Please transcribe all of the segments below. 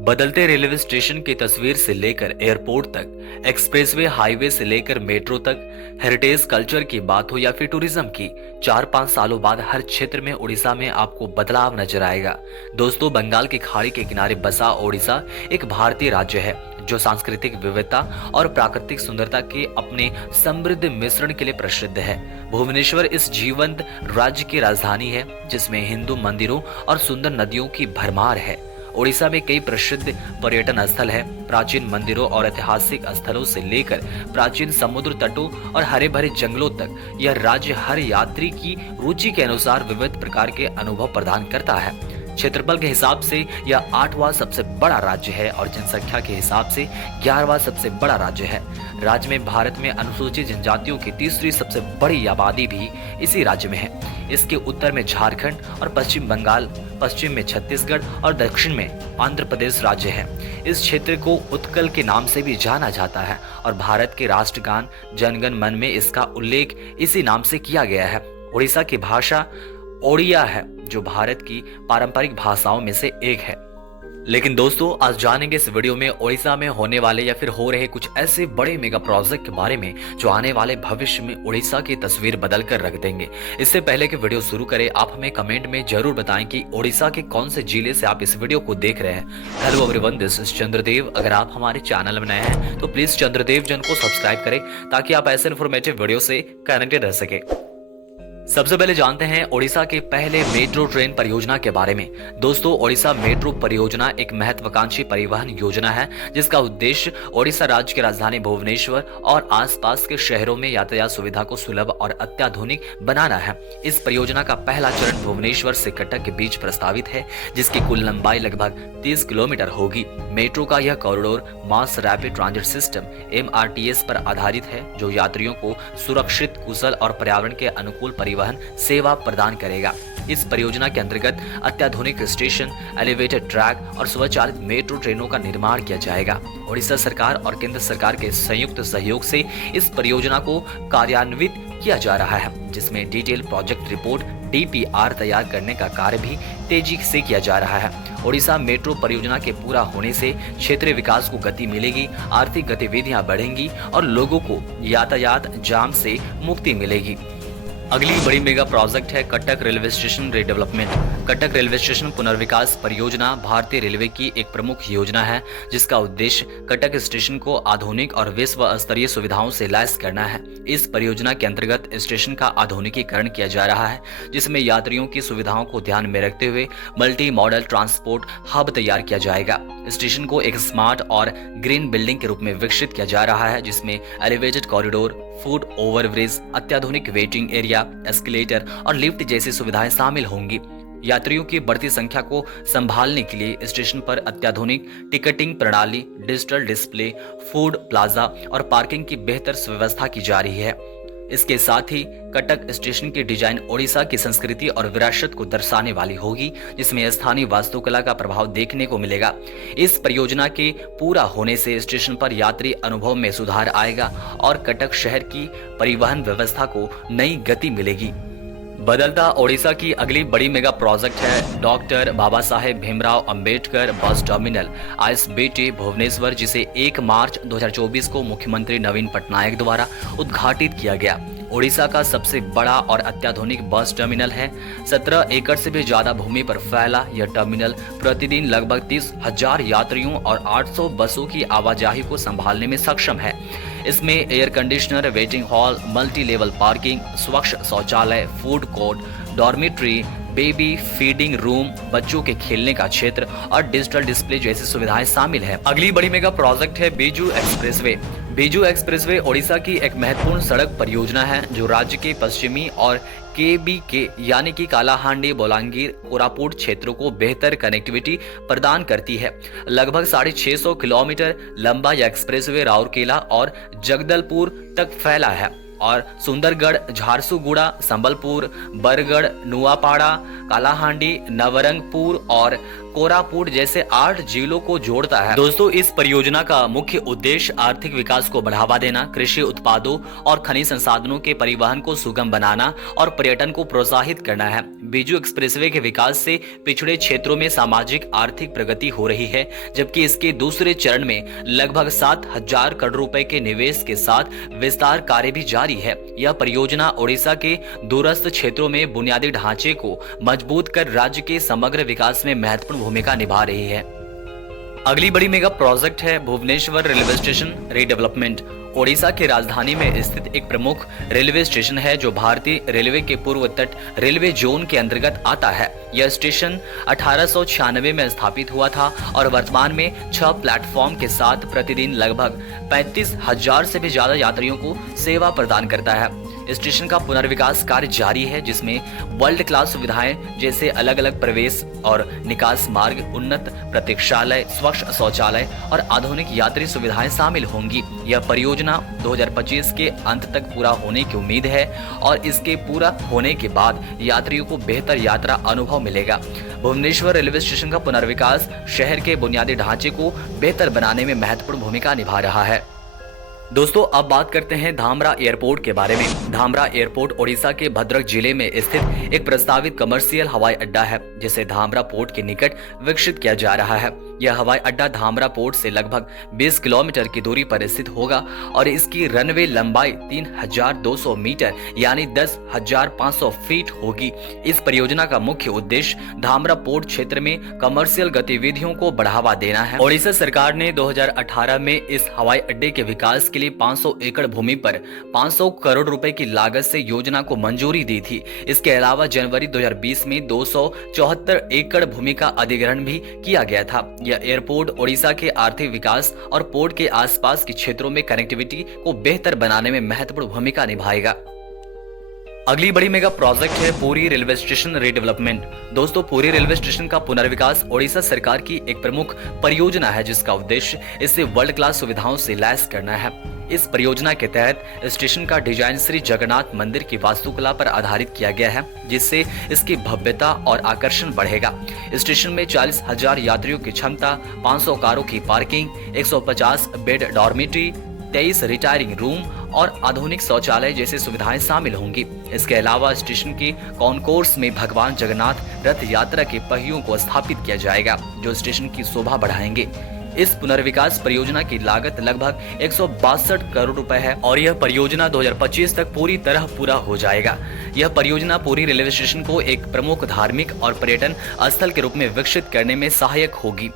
बदलते railway station की तस्वीर से लेकर एयरपोर्ट तक, एक्सप्रेसवे हाईवे से लेकर मेट्रो तक, हेरिटेज कल्चर की बात हो या फिर टूरिज्म की, 4-5 सालों बाद हर क्षेत्र में उड़ीसा में आपको बदलाव नजर आएगा। दोस्तों, बंगाल की खाड़ी के किनारे बसा ओडिशा एक भारतीय राज्य है जो सांस्कृतिक विविधता और प्राकृतिक सुंदरता के अपने समृद्ध मिश्रण के लिए प्रसिद्ध है। भुवनेश्वर इस जीवंत राज्य की राजधानी है जिसमें हिंदू मंदिरों और सुंदर नदियों की भरमार है। ओडिशा में कई प्रसिद्ध पर्यटन स्थल है। प्राचीन मंदिरों और ऐतिहासिक स्थलों से लेकर प्राचीन समुद्र तटों और हरे भरे जंगलों तक, यह राज्य हर यात्री की रुचि के अनुसार विविध प्रकार के अनुभव प्रदान करता है। क्षेत्रफल के हिसाब से यह 8वां सबसे बड़ा राज्य है और जनसंख्या के हिसाब से 11वां सबसे बड़ा राज्य है। राज्य में भारत में अनुसूचित जनजातियों की तीसरी सबसे बड़ी आबादी भी इसी राज्य में है। इसके उत्तर में झारखंड और पश्चिम बंगाल, पश्चिम में छत्तीसगढ़ और दक्षिण में आंध्र प्रदेश राज्य है। इस क्षेत्र को उत्कल के नाम से भी जाना जाता है और भारत के राष्ट्रगान जन गण मन में इसका उल्लेख इसी नाम से किया गया है। उड़ीसा की भाषा ओडिया है जो भारत की पारंपरिक भाषाओं में से एक है। लेकिन दोस्तों, आज जानेंगे इस वीडियो में ओडिशा में होने वाले या फिर हो रहे कुछ ऐसे बड़े मेगा प्रोजेक्ट के बारे में जो आने वाले भविष्य में उड़ीसा की तस्वीर बदल कर रख देंगे। इससे पहले कि वीडियो शुरू करें, आप हमें कमेंट में जरूर बताएं कि ओडिशा के कौन से जिले से आप इस वीडियो को देख रहे हैं। Hello everyone, this is Chandradev. अगर आप हमारे चैनल में नए हैं तो प्लीज चंद्रदेव जन को सब्सक्राइब करें ताकि आप ऐसे इन्फॉर्मेटिव वीडियो से कनेक्टेड रह सके। सबसे पहले जानते हैं ओडिशा के पहले मेट्रो ट्रेन परियोजना के बारे में। दोस्तों, ओडिशा मेट्रो परियोजना एक महत्वाकांक्षी परिवहन योजना है जिसका उद्देश्य ओडिशा राज्य की राजधानी भुवनेश्वर और आसपास के शहरों में यातायात सुविधा को सुलभ और अत्याधुनिक बनाना है। इस परियोजना का पहला चरण भुवनेश्वर से कटक के बीच प्रस्तावित है जिसकी कुल लंबाई लगभग 30 किलोमीटर होगी। मेट्रो का यह corridor mass rapid transit system MRTS पर आधारित है जो यात्रियों को सुरक्षित, कुशल और पर्यावरण के अनुकूल परिवहन सेवा प्रदान करेगा। इस परियोजना के अंतर्गत अत्याधुनिक स्टेशन, एलिवेटेड ट्रैक और स्वचालित मेट्रो ट्रेनों का निर्माण किया जाएगा। ओडिशा सरकार और केंद्र सरकार के संयुक्त सहयोग से इस परियोजना को कार्यान्वित किया जा रहा है जिसमें डिटेल प्रोजेक्ट रिपोर्ट DPR तैयार करने का कार्य भी तेजी से किया जा रहा है। ओडिशा मेट्रो परियोजना के पूरा होने से क्षेत्रीय विकास को गति मिलेगी, आर्थिक गतिविधियां बढ़ेंगी और लोगों को यातायात जाम से मुक्ति मिलेगी। अगली बड़ी मेगा प्रोजेक्ट है Cuttack railway station redevelopment. Cuttack railway station पुनर्विकास परियोजना भारतीय रेलवे की एक प्रमुख योजना है जिसका उद्देश्य कटक स्टेशन को आधुनिक और विश्व स्तरीय सुविधाओं से लैस करना है। इस परियोजना के अंतर्गत स्टेशन का आधुनिकीकरण किया जा रहा है जिसमें यात्रियों की सुविधाओं को ध्यान में रखते हुए मल्टी मॉडल ट्रांसपोर्ट हब तैयार किया जाएगा। स्टेशन को एक स्मार्ट और ग्रीन बिल्डिंग के रूप में विकसित किया जा रहा है जिसमें एलिवेटेड कॉरिडोर, फुट ओवरब्रिज, अत्याधुनिक वेटिंग एरिया, एस्केलेटर और लिफ्ट जैसी सुविधाएं शामिल होंगी। यात्रियों की बढ़ती संख्या को संभालने के लिए स्टेशन पर अत्याधुनिक टिकटिंग प्रणाली, डिजिटल डिस्प्ले, फूड प्लाजा और पार्किंग की बेहतर व्यवस्था की जा रही है। इसके साथ ही कटक स्टेशन की डिजाइन ओडिशा की संस्कृति और विरासत को दर्शाने वाली होगी जिसमें स्थानीय वास्तुकला का प्रभाव देखने को मिलेगा। इस परियोजना के पूरा होने से स्टेशन पर यात्री अनुभव में सुधार आएगा और कटक शहर की परिवहन व्यवस्था को नई गति मिलेगी। बदलता ओडिशा की अगली बड़ी मेगा प्रोजेक्ट है doctor Baba Saheb Bhimrao Ambedkar bus terminal ISBT Bhubaneswar, जिसे 1 मार्च 2024 को मुख्यमंत्री नवीन पटनायक द्वारा उद्घाटित किया गया। ओडिशा का सबसे बड़ा और अत्याधुनिक बस टर्मिनल है। 17 एकड़ से भी ज्यादा भूमि पर फैला यह टर्मिनल प्रतिदिन लगभग 30,000 यात्रियों और 800 बसों की आवाजाही को संभालने में सक्षम है। इसमें air conditioner, waiting hall, multi level parking, स्वच्छ शौचालय, food court, dormitory, baby feeding room, बच्चों के खेलने का क्षेत्र और डिजिटल डिस्प्ले जैसी सुविधाएं शामिल है। अगली बड़ी मेगा प्रोजेक्ट है बीजू एक्सप्रेसवे। बीजू एक्सप्रेसवे ओडिशा की एक महत्वपूर्ण सड़क परियोजना है जो राज्य के पश्चिमी और KBK यानी कि कालाहांडी, बोलांगीर, कोरापुट क्षेत्रों को बेहतर कनेक्टिविटी प्रदान करती है। लगभग 650 किलोमीटर लंबा यह एक्सप्रेसवे राउरकेला और जगदलपुर तक फैला है। और सुंदरगढ़, झारसुगुड़ा, संबलपुर, बरगढ़, नुआपाड़ा, कालाहांडी, नवरंगपुर और कोरापुट जैसे 8 जिलों को जोड़ता है। दोस्तों, इस परियोजना का मुख्य उद्देश्य आर्थिक विकास को बढ़ावा देना, कृषि उत्पादों और खनिज संसाधनों के परिवहन को सुगम बनाना और पर्यटन को प्रोत्साहित करना है। बीजू एक्सप्रेसवे के विकास से पिछड़े क्षेत्रों में सामाजिक आर्थिक प्रगति हो रही है, जबकि इसके दूसरे चरण में लगभग 7,000 करोड़ रुपए के निवेश के साथ विस्तार कार्य भी जारी है। यह परियोजना ओडिशा के दूरस्थ क्षेत्रों में बुनियादी ढांचे को मजबूत कर राज्य के समग्र विकास में महत्वपूर्ण भूमिका निभा रही है। अगली बड़ी मेगा प्रोजेक्ट है Bhubaneswar railway station redevelopment. Odisha की राजधानी में स्थित एक प्रमुख रेलवे स्टेशन है जो भारतीय रेलवे के पूर्व तट रेलवे जोन के अंतर्गत आता है। यह स्टेशन 1896 में स्थापित हुआ था और वर्तमान में 6 प्लेटफॉर्म के साथ प्रतिदिन लगभग 35,000 से भी ज्यादा यात्रियों को सेवा प्रदान करता है। स्टेशन का पुनर्विकास कार्य जारी है, जिसमें वर्ल्ड क्लास सुविधाएं जैसे अलग अलग प्रवेश और निकास मार्ग, उन्नत प्रतीक्षालय, स्वच्छ शौचालय और आधुनिक यात्री सुविधाएं शामिल होंगी। यह परियोजना 2025 के अंत तक पूरा होने की उम्मीद है और इसके पूरा होने के बाद यात्रियों को बेहतर यात्रा अनुभव मिलेगा। भुवनेश्वर रेलवे स्टेशन का पुनर्विकास शहर के बुनियादी ढांचे को बेहतर बनाने में महत्वपूर्ण भूमिका निभा रहा है। दोस्तों, अब बात करते हैं धामरा एयरपोर्ट के बारे में। धामरा एयरपोर्ट ओडिशा के भद्रक जिले में स्थित एक प्रस्तावित कमर्शियल हवाई अड्डा है, जिसे धामरा पोर्ट के निकट विकसित किया जा रहा है। यह हवाई अड्डा धामरा पोर्ट से लगभग 20 किलोमीटर की दूरी पर स्थित होगा और इसकी रनवे लंबाई 3,200 मीटर यानी 10,500 फीट होगी। इस परियोजना का मुख्य उद्देश्य धामरा पोर्ट क्षेत्र में कमर्शियल गतिविधियों को बढ़ावा देना है। ओडिशा सरकार ने 2018 में इस हवाई अड्डे के विकास के लिए 500 एकड़ भूमि पर 500 करोड़ रुपए की लागत से योजना को मंजूरी दी थी। इसके अलावा जनवरी 2020 में 274 एकड़ भूमि का अधिग्रहण भी किया गया था। यह एयरपोर्ट ओडिशा के आर्थिक विकास और पोर्ट के आसपास के क्षेत्रों में कनेक्टिविटी को बेहतर बनाने में महत्वपूर्ण भूमिका निभाएगा। अगली बड़ी मेगा प्रोजेक्ट है पुरी रेलवे स्टेशन रीडेवलपमेंट। दोस्तों, पुरी रेलवे स्टेशन का पुनर्विकास ओडिशा सरकार की एक प्रमुख परियोजना है, जिसका उद्देश्य इसे वर्ल्ड क्लास सुविधाओं से लैस करना है। इस परियोजना के तहत स्टेशन का डिजाइन श्री जगन्नाथ मंदिर की वास्तुकला पर आधारित किया गया है, जिससे इसकी भव्यता और आकर्षण बढ़ेगा। स्टेशन में 40,000 यात्रियों की क्षमता, 500 कारों की parking, 150 bed dormitory, 23 retiring room और आधुनिक शौचालय जैसी सुविधाएं शामिल होंगी। इसके अलावा स्टेशन के कॉन्कोर्स में भगवान जगन्नाथ रथ यात्रा के पहियों को स्थापित किया जाएगा, जो स्टेशन की शोभा बढ़ाएंगे। इस पुनर्विकास परियोजना की लागत लगभग 162 करोड़ रुपए है और यह परियोजना 2025 तक पूरी तरह पूरा हो जाएगा। यह परियोजना पुरी रेलवे स्टेशन को एक प्रमुख धार्मिक और पर्यटन स्थल के रूप में विकसित करने में सहायक होगी।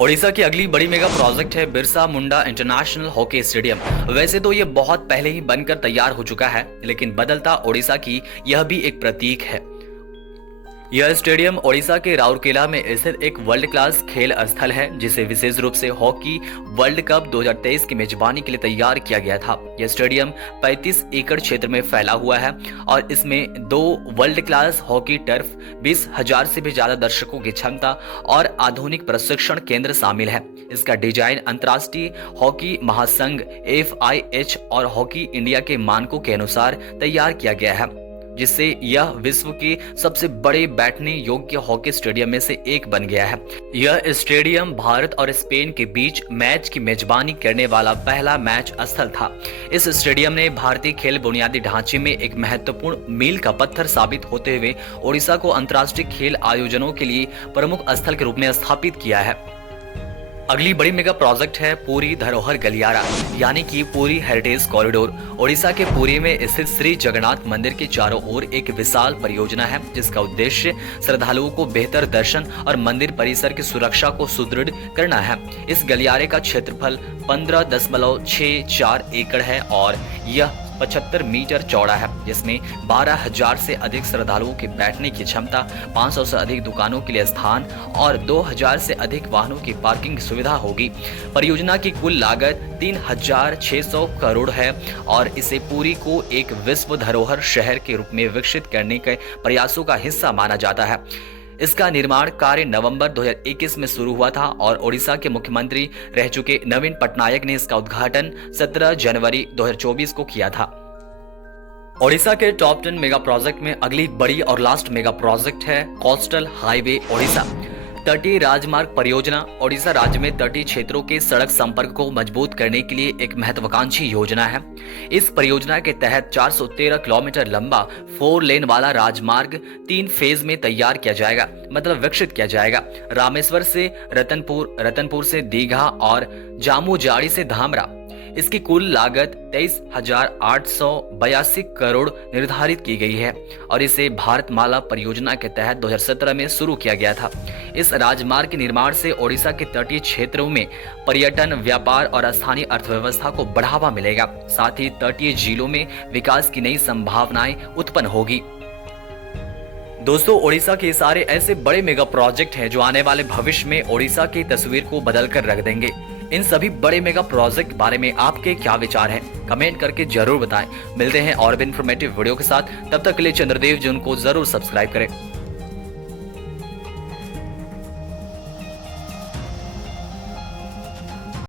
ओडिशा की अगली बड़ी मेगा प्रोजेक्ट है Birsa Munda international hockey stadium. वैसे तो ये बहुत पहले ही बनकर तैयार हो चुका है, लेकिन बदलता ओडिशा की यह भी एक प्रतीक है। यह स्टेडियम ओडिशा के राउरकेला में स्थित एक वर्ल्ड क्लास खेल स्थल है, जिसे विशेष रूप से हॉकी वर्ल्ड कप 2023 की मेजबानी के लिए तैयार किया गया था। यह स्टेडियम 35 एकड़ क्षेत्र में फैला हुआ है और इसमें 2 वर्ल्ड क्लास हॉकी टर्फ, 20,000 से भी ज्यादा दर्शकों की क्षमता और आधुनिक प्रशिक्षण केंद्र शामिल है। इसका डिजाइन अंतर्राष्ट्रीय हॉकी महासंघ FIH और हॉकी इंडिया के मानकों के अनुसार तैयार किया गया है, जिससे यह विश्व के सबसे बड़े बैठने योग्य हॉकी स्टेडियम में से एक बन गया है। यह स्टेडियम भारत और स्पेन के बीच मैच की मेजबानी करने वाला पहला मैच स्थल था। इस स्टेडियम ने भारतीय खेल बुनियादी ढांचे में एक महत्वपूर्ण मील का पत्थर साबित होते हुए ओडिशा को अंतर्राष्ट्रीय खेल आयोजनों के लिए प्रमुख स्थल के रूप में स्थापित किया है। अगली बड़ी मेगा प्रोजेक्ट है पुरी धरोहर गलियारा, यानी कि पुरी हेरिटेज कॉरिडोर। ओडिशा के पुरी में स्थित श्री जगन्नाथ मंदिर के चारों ओर एक विशाल परियोजना है, जिसका उद्देश्य श्रद्धालुओं को बेहतर दर्शन और मंदिर परिसर की सुरक्षा को सुदृढ़ करना है। इस गलियारे का क्षेत्रफल 15.64 एकड़ है और यह 75 मीटर चौड़ा है, जिसमें 12,000 से अधिक श्रद्धालुओं के बैठने की क्षमता, 500 से अधिक दुकानों के लिए स्थान और 2,000 से अधिक वाहनों की पार्किंग सुविधा होगी। परियोजना की कुल लागत 3,600 करोड़ है और इसे पुरी को एक विश्व धरोहर शहर के रूप में विकसित करने के प्रयासों का हिस्सा माना जाता है। इसका निर्माण कार्य नवंबर 2021 में शुरू हुआ था और ओडिशा के मुख्यमंत्री रह चुके नवीन पटनायक ने इसका उद्घाटन 17 जनवरी 2024 को किया था। ओडिशा के टॉप 10 मेगा प्रोजेक्ट में अगली बड़ी और लास्ट मेगा प्रोजेक्ट है कोस्टल हाईवे ओडिशा। तटीय राजमार्ग परियोजना ओडिशा राज्य में तटीय क्षेत्रों के सड़क संपर्क को मजबूत करने के लिए एक महत्वाकांक्षी योजना है। इस परियोजना के तहत 413 किलोमीटर लंबा 4 लेन वाला राजमार्ग 3 फेज में तैयार किया जाएगा, मतलब विकसित किया जाएगा। रामेश्वर से रतनपुर, रतनपुर से दीघा और जामुजाड़ी से धामरा। इसकी कुल लागत 23,882 करोड़ निर्धारित की गई है और इसे भारतमाला परियोजना के तहत 2017 में शुरू किया गया था। इस राजमार्ग के निर्माण से ओडिशा के तटीय क्षेत्रों में पर्यटन, व्यापार और स्थानीय अर्थव्यवस्था को बढ़ावा मिलेगा। साथ ही तटीय जिलों में विकास की नई संभावनाएं उत्पन्न होगी। दोस्तों, ओडिशा के सारे ऐसे बड़े मेगा प्रोजेक्ट हैं जो आने वाले भविष्य में ओडिशा की तस्वीर को बदल कर रख देंगे। इन सभी बड़े मेगा प्रोजेक्ट बारे में आपके क्या विचार हैं? कमेंट करके जरूर बताएं। मिलते हैं और भी इंफॉर्मेटिव वीडियो के साथ। तब तक के लिए चंद्रदेव जी को जरूर सब्सक्राइब करें।